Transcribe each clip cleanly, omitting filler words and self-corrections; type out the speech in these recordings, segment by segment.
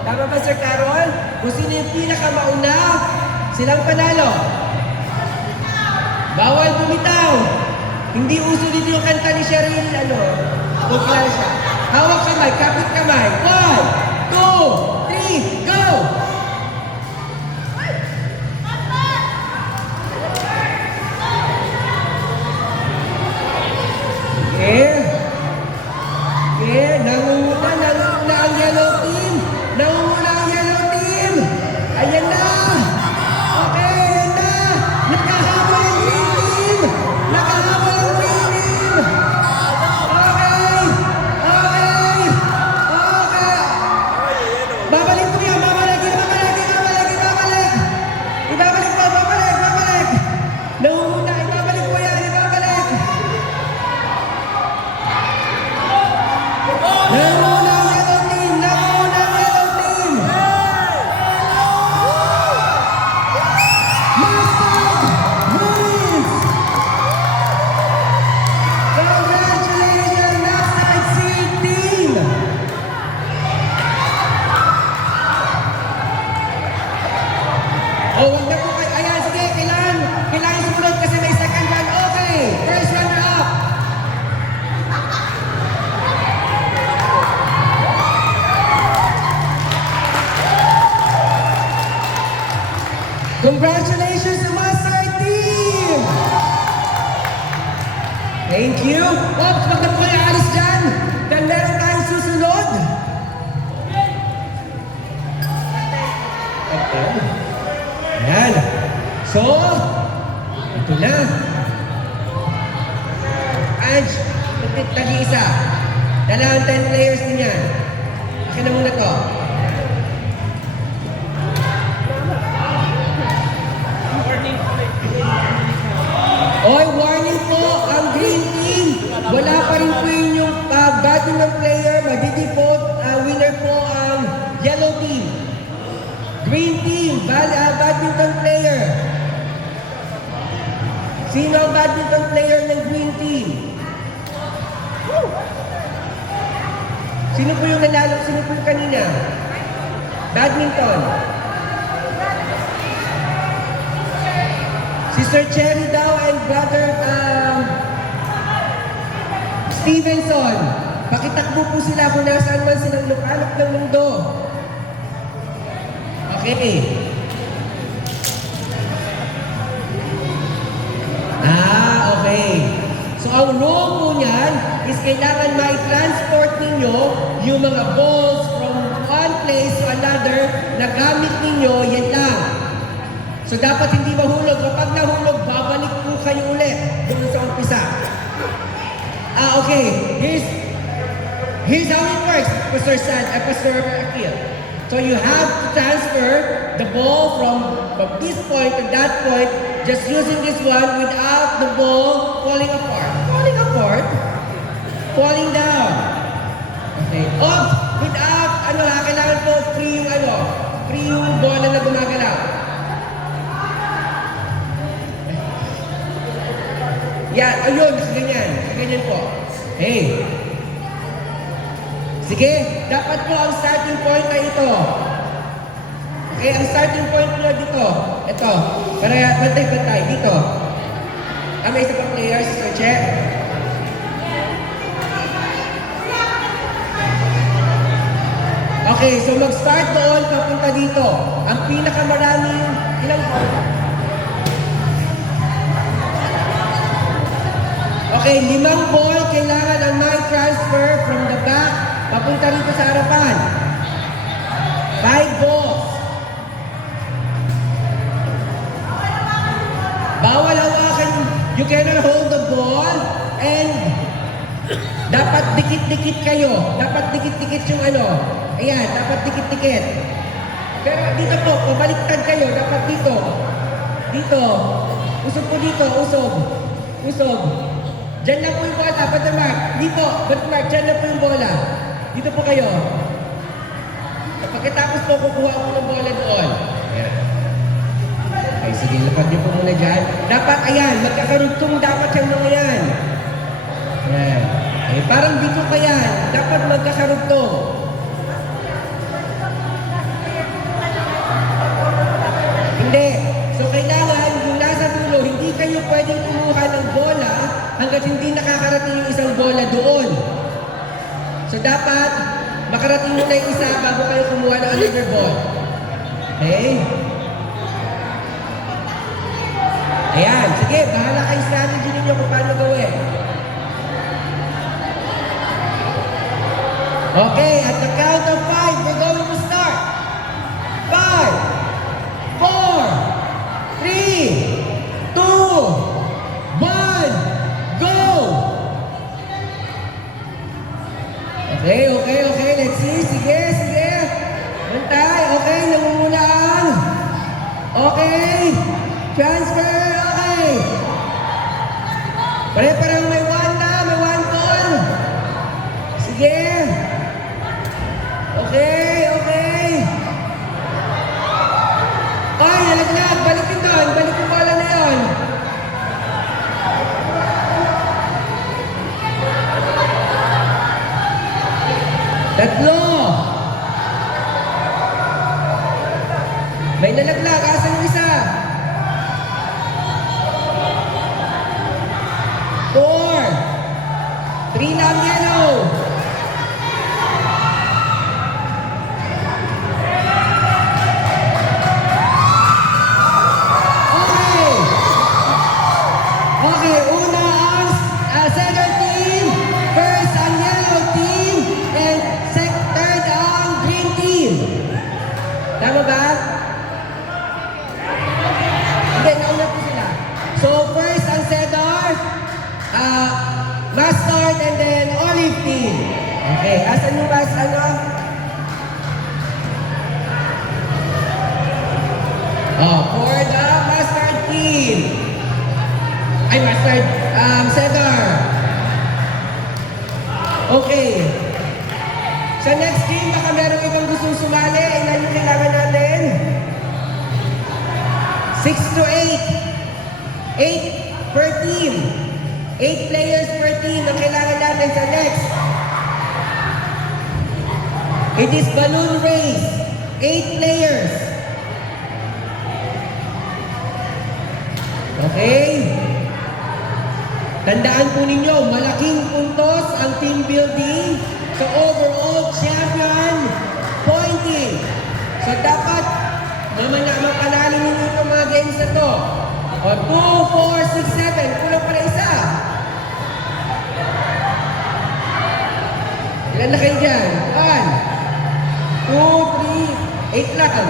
Tama ba, Sir Carol? Kung sino yung pinakamauna, silang panalo. Bawal bumitaw. Hindi uso dito yung kanta ni Cheryl, kung kilala siya. Hawak kamay, kapit kamay. 1, 2, 3, go! Nangunguna ang yellow team. Nangunguna ang yellow team. Ayan na. Okay, ayan na. Nakahabol ang green team. Nakahabol ang green team. Okay. Okay. Okay. Babalik po yan. Babalik. Ibabalik po. Babalik. Nangunguna. Ibabalik po yan. Ibabalik. Nangunguna ang yellow team. Nangunguna ang yellow team. Mustang wins! Congratulations, Mustang Seed team! Oh, wag na po kayo. Ayan, sige, kailangan sumunod kasi may second run. Okay, first runner up. Congratulations to Mustang team! Thank you. Ops, wag na po kayo alis dyan. Dahil meron tayong susunod. Okay. Ayan. So, ito na. Ange, tag-iisa. Dalawang 10 players din yan. Akin na muna to. Oy, warning po, ang green team. Wala pa rin po yung badminton player. Madi-default winner po ang yellow team. Green team, badminton player. Sino ang badminton player ng green team? Sino po yung nanalo? Sino po yung kanina? Badminton. Sister Cherry daw and brother Stevenson. Pakitakbo po sila kung nasaan man silang lukalap ng mundo. Okay. Okay. So ang role po niyan is kailangan mai-transport ninyo yung mga balls from one place to another na gamit ninyo, yan lang. So dapat hindi mahulog. Kapag nahulog, babalik po kayo ulit doon sa umpisa. Okay. Here's how it works, Pastor Akil. So you have to transfer the ball from this point to that point just using this one without the ball falling apart. Falling apart? Falling down. Okay. Without, kailangan po free yung bola na gumagalaw. Yan, ayun, ganyan po. Hey. Sige, dapat po ang starting point na ito. Okay, ang starting point nyo dito. Ito, para bantay-bantay, dito. May isa pang player, Sister Che. Okay, so mag-start doon, papunta dito. Ang pinakamaraming, ilang Okay, 5 ball kailangan ang may transfer from the back papunta rito sa harapan. 5 balls. Bawal hawakan. You cannot hold the ball and dapat dikit-dikit kayo. Dapat dikit-dikit yung Ayan, dapat dikit-dikit. Pero dito po, pabaliktad kayo. Dapat dito. Dito. Usog po dito. Usog. Diyan lang po yung bola, Buttermark. Dito, Buttermark, diyan lang po yung bola. Dito po kayo. Pagkatapos po, kukuha ko ng bola doon. Ayan. Okay, sige, lapag niyo po muna dyan. Dapat, ayan, magkakarugtong dapat yung mga yan. Ayan. Okay, parang dito pa yan. Dapat magkakarugtong. dapat, makarating muna yung isa bago kayo kumuha ng another ball. Okay? Ayan, sige, bahala kayo strategy ninyo kung paano gawin. Okay, at the count of 5, we're going to start. 5, 4, 3, 2, 1, go! Okay, let's see. Sige. Bantay, okay, nangungulaan. Okay, transfer, okay. Pare-parang may 1 na, may 1 ball. Sige. Okay. Ay, nalaglag. Balik yun doon. Balik yung bola na yun. Tatlo. May nalaglag. Asan yung isa? 4. 3 na ang yellow. Okay, una ang second team, first ang yellow team, and third ang green team. Tama ba? Hindi, nauna po sila. So first ang Cedar, Mustard, and then Olive team. Okay, asan yung for the Mustard team. Ay, Mustard, Cedar. Okay. Sa next game, baka merong ibang gustong sumali. Ilan yung kailangan natin? 6 to 8. 8 per team. 8 players per team ang kailangan natin sa next. It is balloon race. 8 players. Okay? Tandaan po ninyo, malaking puntos ang team building sa overall champion pointing. So dapat mapanalo ninyo itong mga games na to. O 2, 4, 6, 7, kulang pa na isa. Ilan na kayo dyan? 1, 2, 3, 8 lang.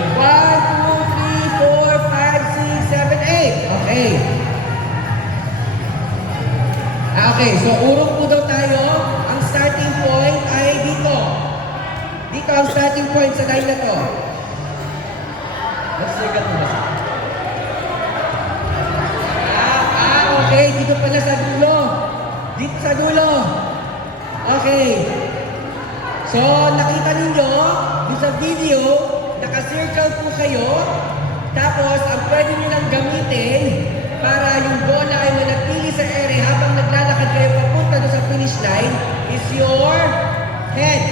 1, 2, 3, 4, 5, 6, 7, 8. Okay. Okay, so urong po daw tayo. Ang starting point ay dito. Dito ang starting point sa line na to. Let's check out this. Okay, dito pala sa dulo. Dito sa dulo. Okay. So, nakita ninyo, dito sa video, naka-circle po kayo. Tapos, ang pwede nyo lang gamitin para yung bola ay manatili sa area habang naglalakad kayo papunta doon sa finish line is your head.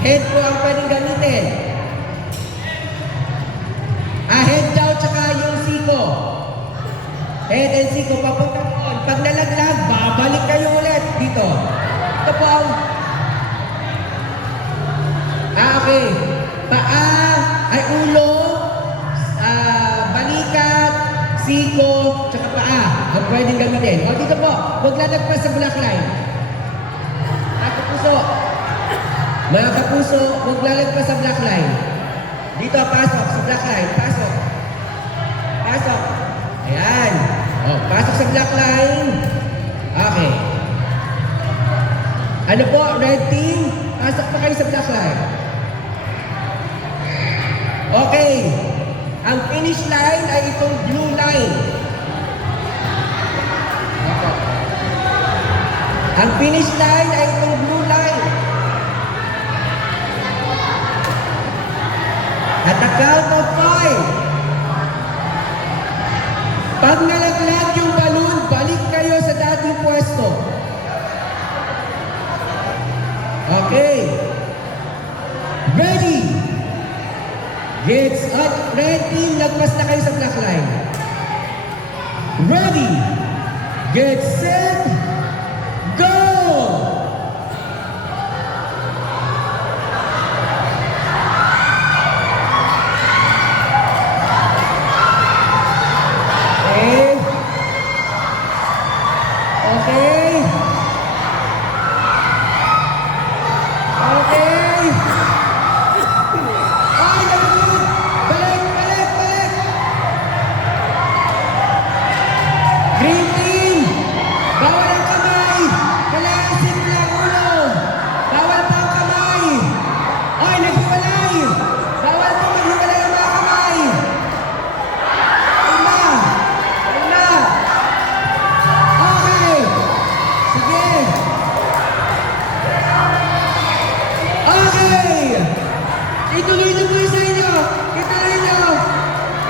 Head po ang pwedeng gamitin. Head daw tsaka yung siko. Head and siko, papunta doon. Pag nalaglag, babalik kayo ulit dito. Ito po ang... okay. Paa, ay ulo, balikat, siko, tsaka paa. Ang pwedeng gamitin. O dito po, huwag lalagpas sa black line. Mga kapuso, huwag lalagpas sa black line. Dito, pasok sa black line. Pasok. Ayan. O, pasok sa black line. Okay. Ano po, red team? Pasok pa kayo sa black line. Okay. Ang finish line ay itong blue line. Ang finish line ay itong blue line. At the count of 5. Pag nalaglag yung balloon, balik kayo sa dating pwesto. Okay. Ready. Gets up. Red team, lagpas na kayo sa black line. Ready. Get set. Ituloy niyo po yung sa inyo. Ituloy niyo.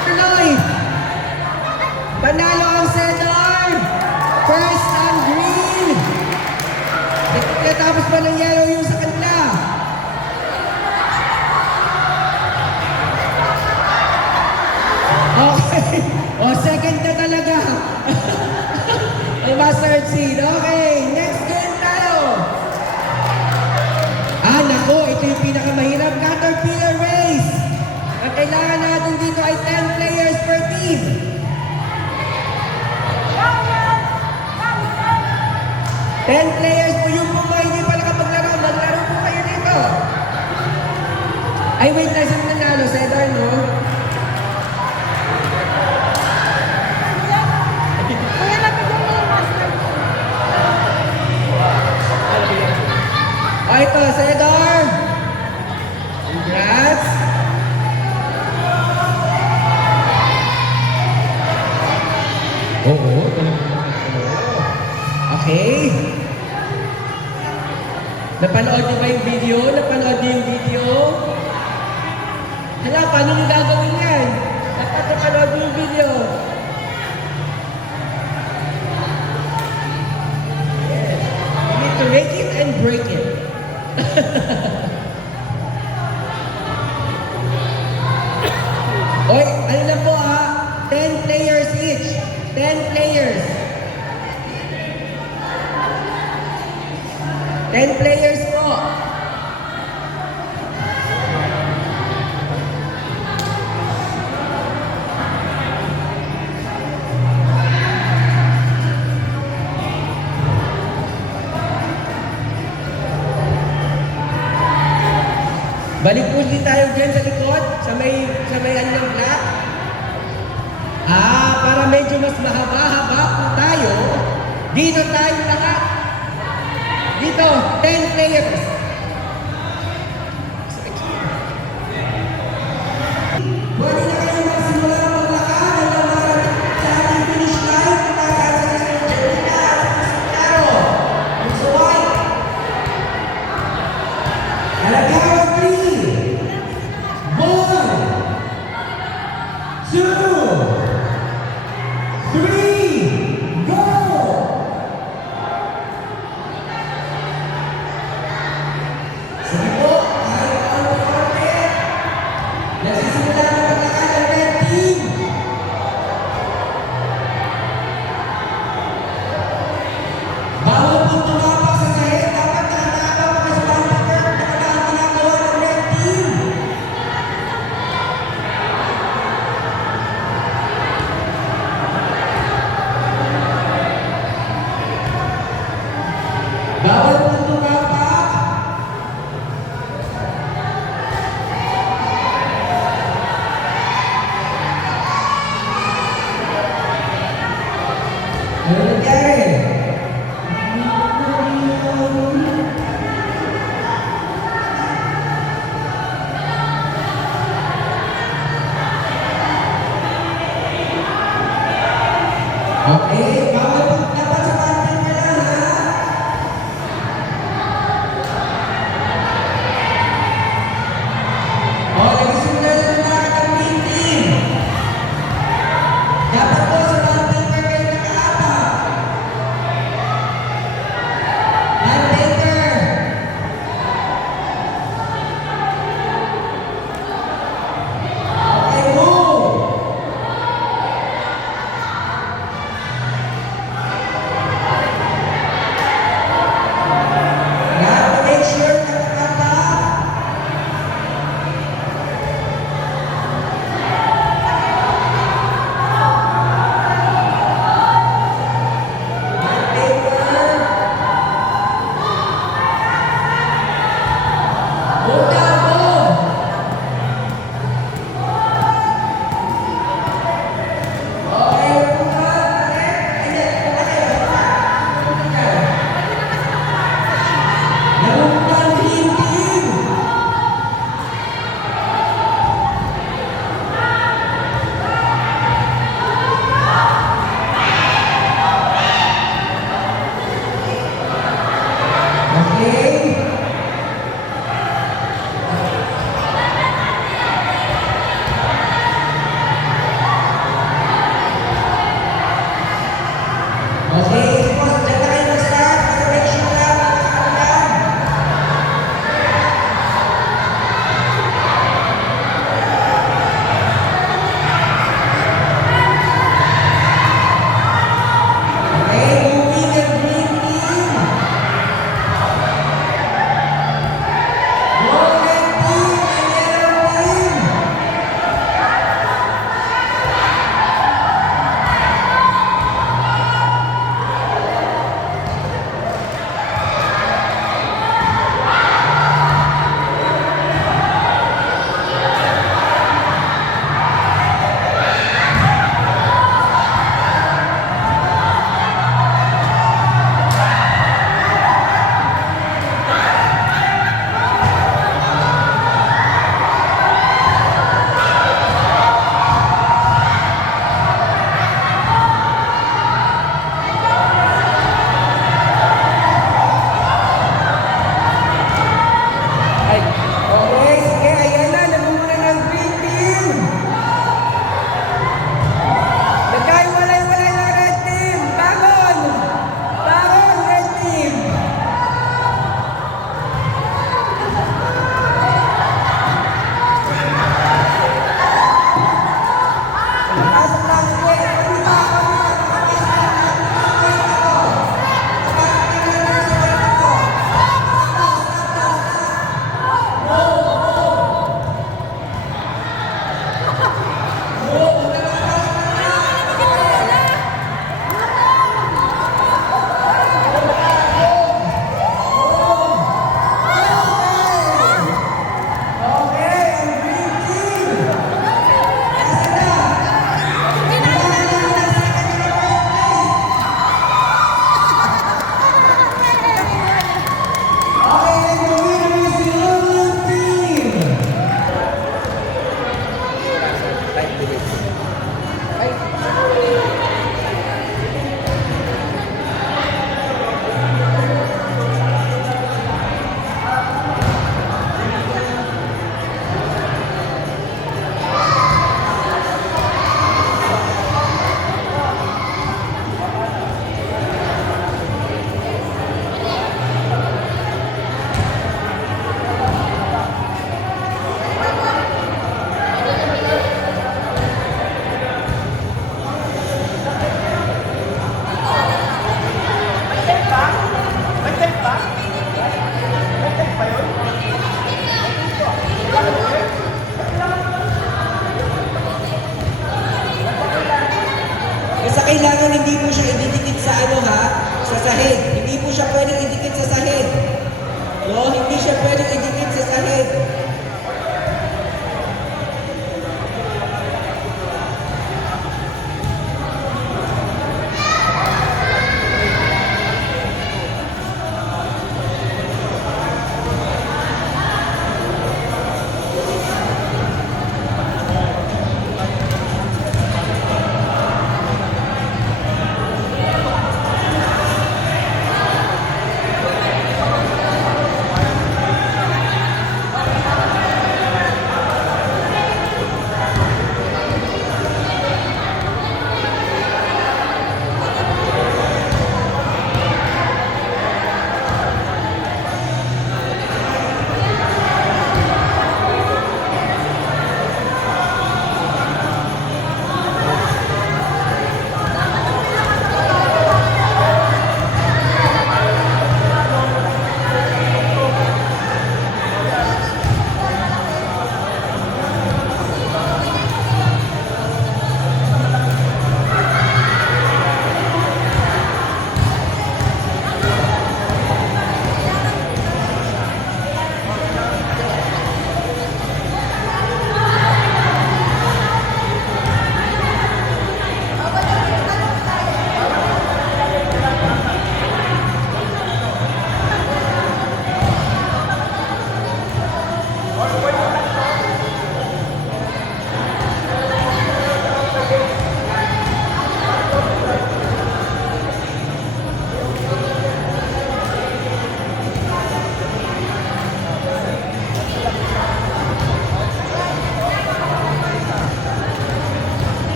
Ituloy. Panalo ang Cedar. First ang green. Tapos pa ng yellow yung sa kanila. Okay. O, second na talaga. Ang mustard seed. Okay. Next game tayo. Ah, nako. Ito yung pinakamahirap Caterpillar race. Ang kailangan natin dito ay 10 players per team. 10 players po yung mga hindi pa nakapaglaro. Maglaro po kayo dito. Ay, wait na. Saan nanalo? Cedar, no? Kuya, nabigyan mo yung master. O, ito, Cedar. Congrats. Oo. Okay. Napanood niyo ba yung video? Napanood niyo yung video? Hala, paano niyo gagawin yan? Dapat napanood niyo yung video. Yes. You need to make it and break it. Oy, ano na po ha? 10 players each. 10 players. 10 players po. Balik po din tayo dyan sa likod, sa may ano ng black. Ah, para medyo mas mahaba-haba po tayo, dito tayo lahat. Dito, 10 players. Pwede na kayo magsimula maglakad hanggang sa ating finish line. Tumakas sa isang Jerina at Saro. It's white. Alagawa 3. 1, 2, 3, go! Sige po, kahit konti-konti. Nagsisimula na maglakad ang red team. Bawal pong tumapak sa sahig. Dapat nakatapaw mga sa bumper curve na kailangan ginagawa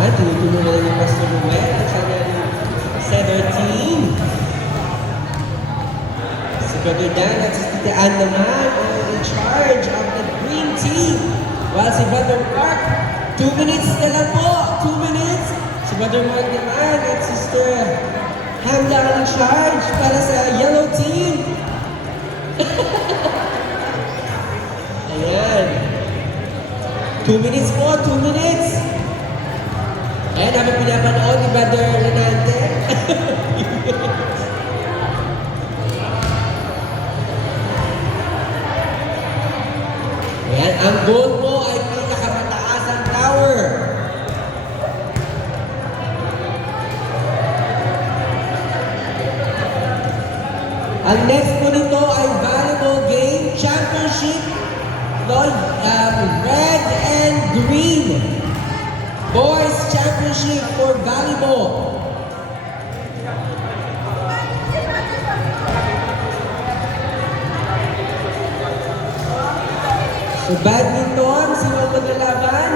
Ayan, tinutulungan na ni Pastor Ruel ang kanyang center team. Si Brother Dan at si Tita Ann naman are in charge of the green team. While si Brother Mark, 2 minutes na lang po. 2 minutes. Si Brother Mark naman at Sister Hamda are in charge para sa yellow team. Ayan. 2 minutes po, 2 minutes. Ayan, namin pinapanood ni Brother Renante. Ayan, ang goal po ay pinakamataas ang tower. Ang next po nito ay volleyball game championship. Red and green. Boys championship for volleyball. So badminton, sino ang maglalaban?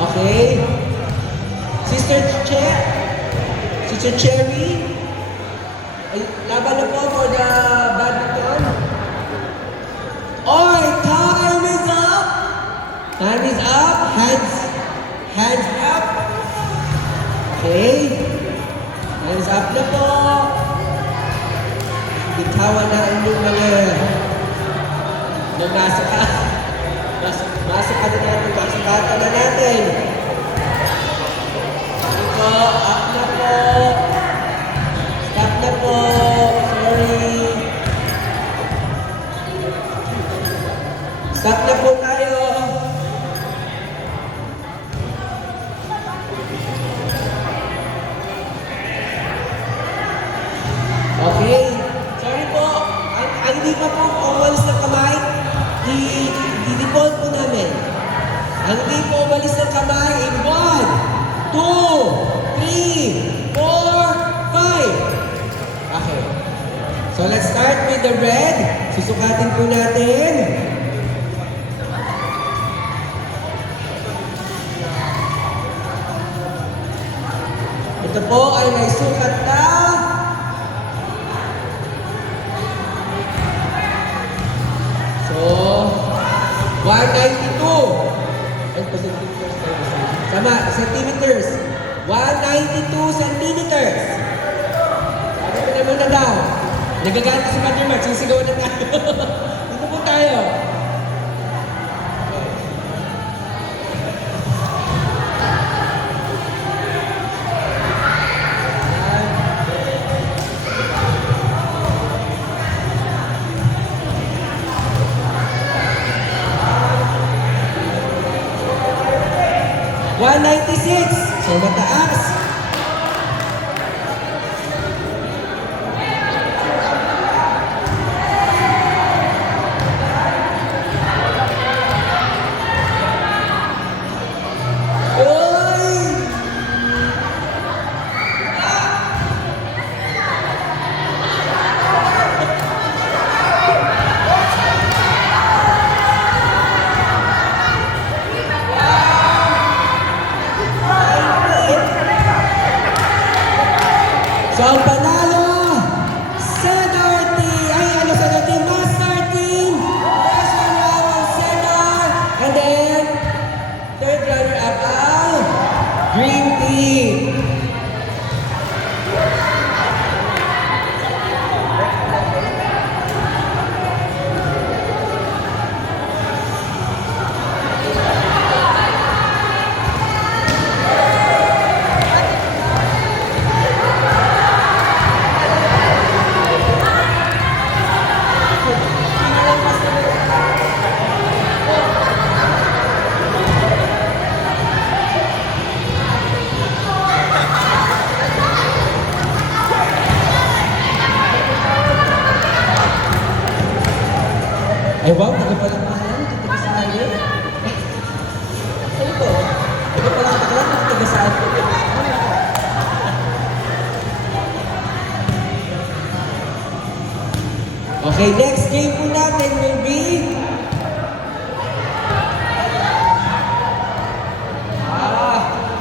Okay. Sister Cherry, ay, laban na po for the badminton. Oy, time is up! Time is up. Hands up. Okay. Hands up na po. Bitawan na ang inyong mga masakatan na natin. Ito, up na po. Stop na po. Sorry. Stop na po tayo. Okay. Sorry po. Ang hindi pa po umalis ng kamay, i-default po namin. Ang hindi po umalis ng kamay in 1, 2, 3, 4, 5. Okay. So let's start with the red. Susukatin po natin. Ito po ay may sukat na 192. Ay, centimeters tayo. Sama, centimeters. 192 centimeters. Sabi ko naman na daw. Nagagana si Mother Mark, sisigaw na tayo. Dito po tayo. Okay. 196. So, mataas. So ang panalo, Cedar Team, ay ano Cedar Team, Master Team, first runner-up ang Cedar, and then third runner-up ang Green Team. Ay wow, taga palang pangalan, taga saan yun? Ano to? Taga palang pangalan, taga saan yun? Okay, next game po natin will be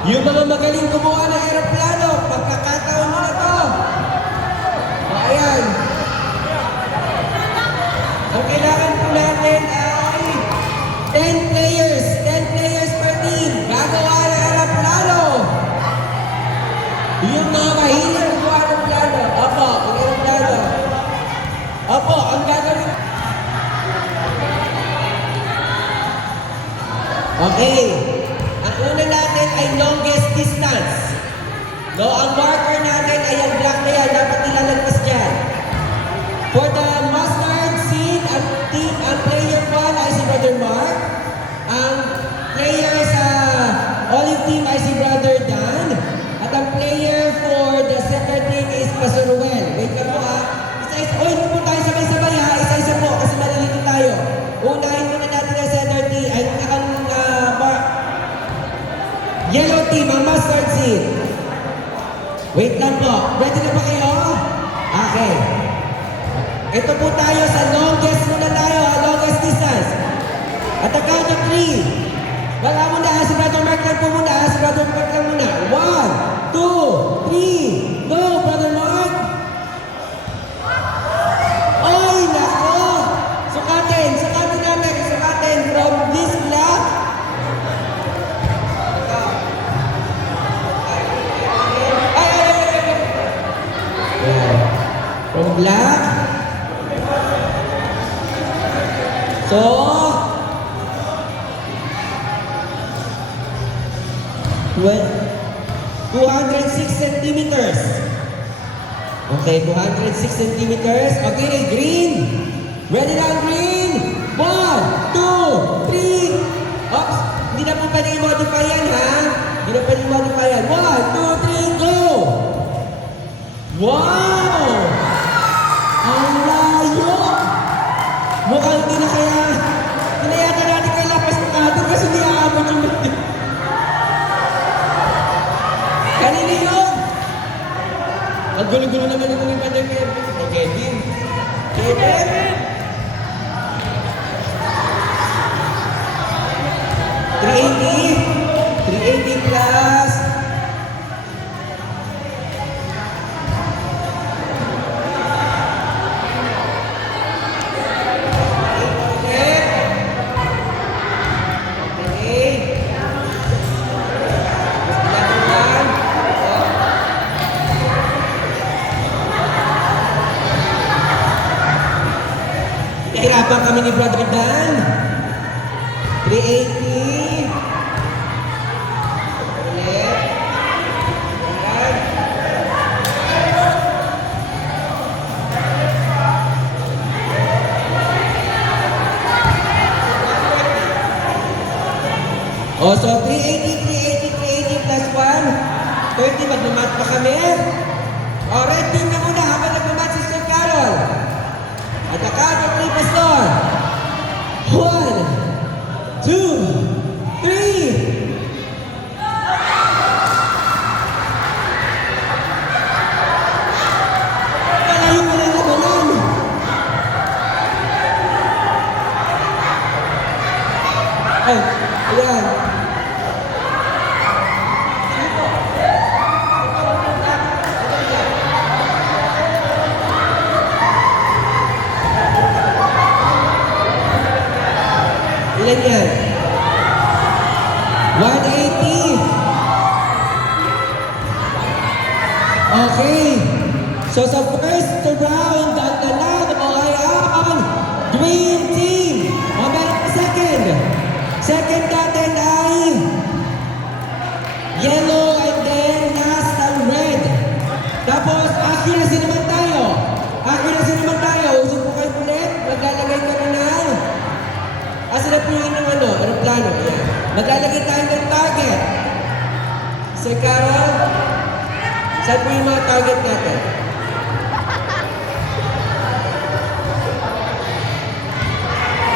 yung mga magaling gumawa ng aeroplano, pagkakataon mo na to. Ayan. Ang kailangan po natin ay 10 players. 10 players per team. Gagawa ng aeroplano. Yung mga mahilig gumawa ng plano. Opo, ang aeroplano. Opo, ang gagawin. Okay. Ang una natin ay longest distance. No, ang marker natin ay ang black na yan. Dapat nilalagpas dyan. For the mustard seed, ang player 1 ay si Brother Mark. Ang player sa olive team ay si Brother Dan. At ang player for the second team is Pastor Ruel. Wait ka po ha. Hindi po tayo sabay-sabay ha. Isa-isa po kasi malilito tayo. Unahin muna natin ang center team. Yellow team, ang mustard seed. Wait lang po. Ready na ba kayo? Okay. Ito po tayo sa longest muna tayo, longest distance. At the count of 3. Wala muna, si Brother Mark lang po muna, si Brother Mark lang muna. 1, 2, 3, go, Brother Mark! Ay, nako! Sukatin natin, sukatin from this block. From black. So, 206 centimeters. Okay, 206 centimeters. Okay, green. Ready na ang green. 1, 2, 3. Oops, hindi na po pwede i-modify yan, ha? Hindi na pwede i-modify yan. 1, 2, 3, go! Wow! Ang layo! Mukhang hindi na kaya, hinayata natin kayo lapas ng kato kasi hindi aabot yung mga. Kanina yun! Ang gulo-gulo naman ito ni Brother Kevin. Kevin? Kevin? 380 plus. Nahirapan kami ni Brother Dan. 380. Ulit. Ayan. Oh, so 380 plus 1. 30, magmamat pa kami. O, red team na muna habang nagmamat si Sir Carol. At the count of 3, Pastor. 1, 2, 3. Palayo mo lang naman. Ay, ayan. Okay. So sa first round, ang nanalo ay ang Dream Team. O meron pa second. Second natin ay yellow and then last ang red. Tapos, accuracy naman tayo. Accuracy naman tayo. Usap po kayo ulit. Maglalagay ko na ng... Asa na po yung inyong aeroplano? Ayan. Maglalagay tayo ng target. Sir Carol, saan po yung mga target natin?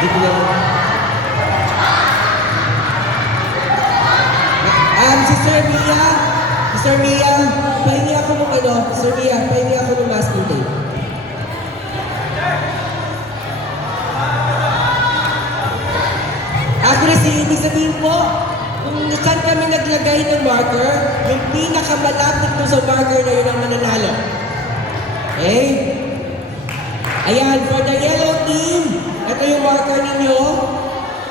Dito lang. Si Sir Mia, pahingi ako ng Sir Mia, pahingi ako ng masking tape. Accuracy, ibig sabihin po, kung saan kami naglagay ng marker, yung pinakamalapit doon sa marker na yun ang mananalo. Okay? Ayan, for the yellow team, ito yung marker ninyo.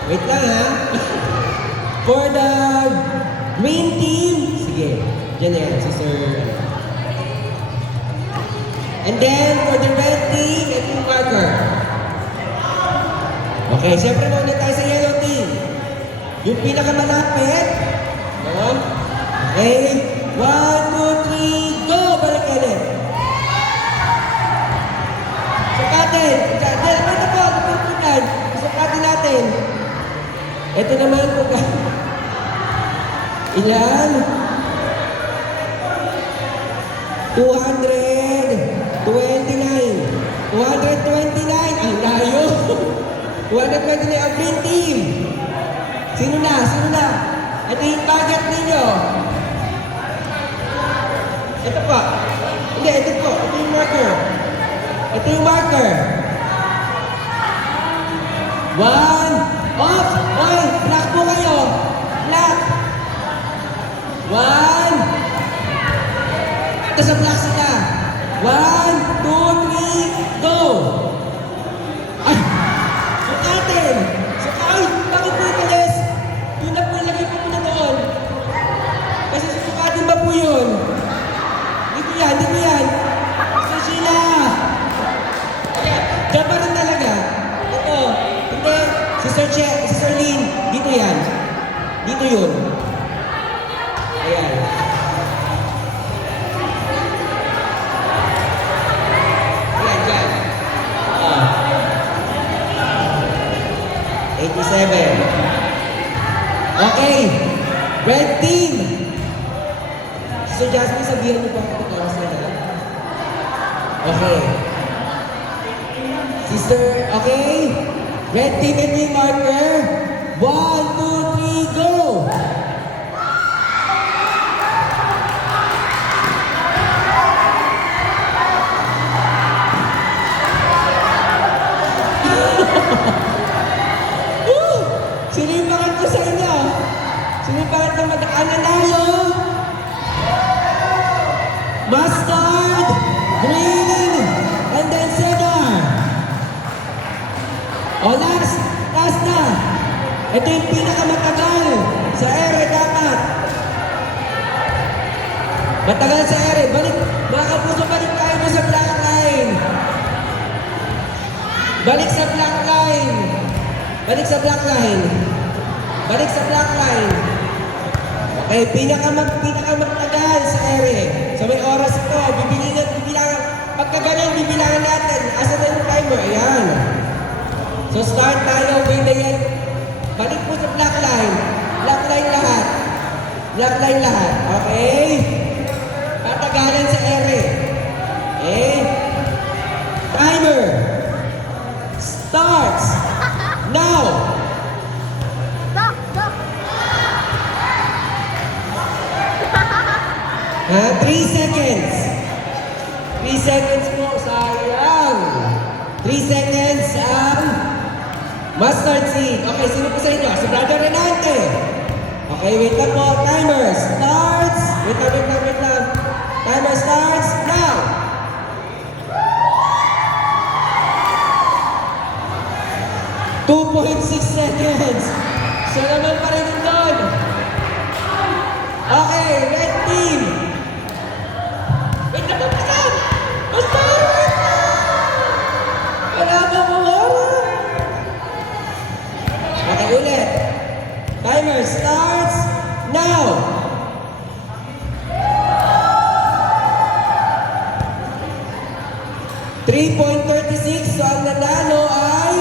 Wait lang ha. For the green team, sige, dyan yan, si Sir. And then, for the red team, ito yung marker. Okay, siyempre muna tayo sa yellow team. Yung pinakamalapit. No? Okay, 1, 2, 3, go! Balik ulit. Sukatin. Ito po, tututunan. Sukatin natin. Ito naman po. Ilan? 229. 229. Ang layo. 229 ang green team. Sino na? Sino na? Ito yung target ninyo. Ito pa. Hindi, ito po. Ito yung marker. Ito yung marker. 1. Off! Oy! Black po kayo! Black! 1. Ito sa black sila. 1, 2, 3, go! Ay! Sukatin! Ay! Bakit po italis? Yun na po, ilagay po na doon. Kasi susukatin ba po yun? Dito yan, dito yan. Sa Sheila! Ayan, dyan pa rin talaga. Ito, hindi. Si Sir Lynn, dito yan. Dito yun. Ayan. Ayan, dyan. 87. Okay. Red team. So Jasmine, sabihan niyo po ako para sa lahat. Okay. Sister, okay. Red team and yung marker. 1, 2, 3, go! Sino yung bakit ko sa inyo? Sino yung bakit na nanalo? Mustard, green, and then cedar. O last na. Ito yung pinakamatagal sa ere dapat. Matagal sa ere. Balik, mga kapuso, balik tayo doon sa black line. Balik sa black line. Balik sa black line. Balik sa black line. Okay, pinakamatagal sa ere. So may oras ito. Bibilangan. Pagka ganun, bibilangan natin. Asa na yung timer? Ayan. So start tayo with the yellow. Balik po sa black line. Black line lahat. Black line lahat. Okay? Patagalan sa ere. Okay? Timer. Starts. Now. Stop! Stop! 3 seconds. 3 seconds po. Sayang. 3 seconds ang mustard seed. Okay, sino po sa inyo? Si Brother Renante. Okay, wait lang po. Timer starts. Wait lang. Timer starts now. 2.6 seconds. So naman pa rin doon. Okay, red team. Wait lang po. 3.36. So ang nanalo ay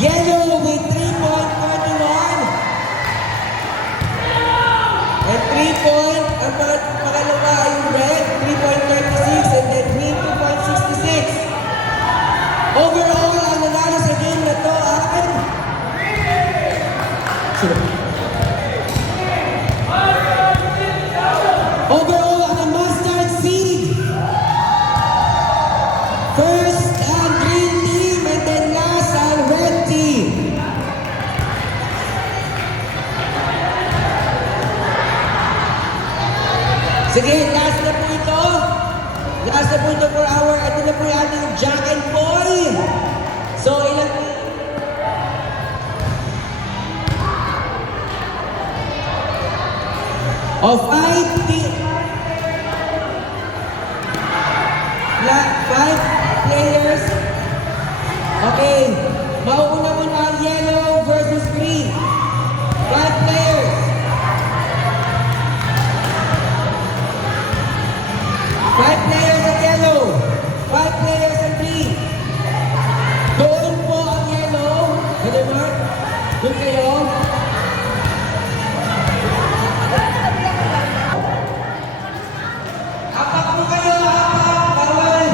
yellow with 3.41. And 3 point, ang pangalawa ay red, 3.36, and then green, 2.66. Overall, ang nanalo sa game na to ay... Overall, ang mustard seed. First, ang green team, and then last, ang red team. Sige, last na po ito. Last na po ito for our, ito na po yung ating Jack and Boy. So, ilang... Of 5 players. Okay. Mauuna muna ang yellow versus green. 5 players. 5 players ang yellow. 5 players ang green. Doon po ang yellow. Brother Mark, doon kayo. Apak po kayo, apak. Bawal.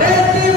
Red team!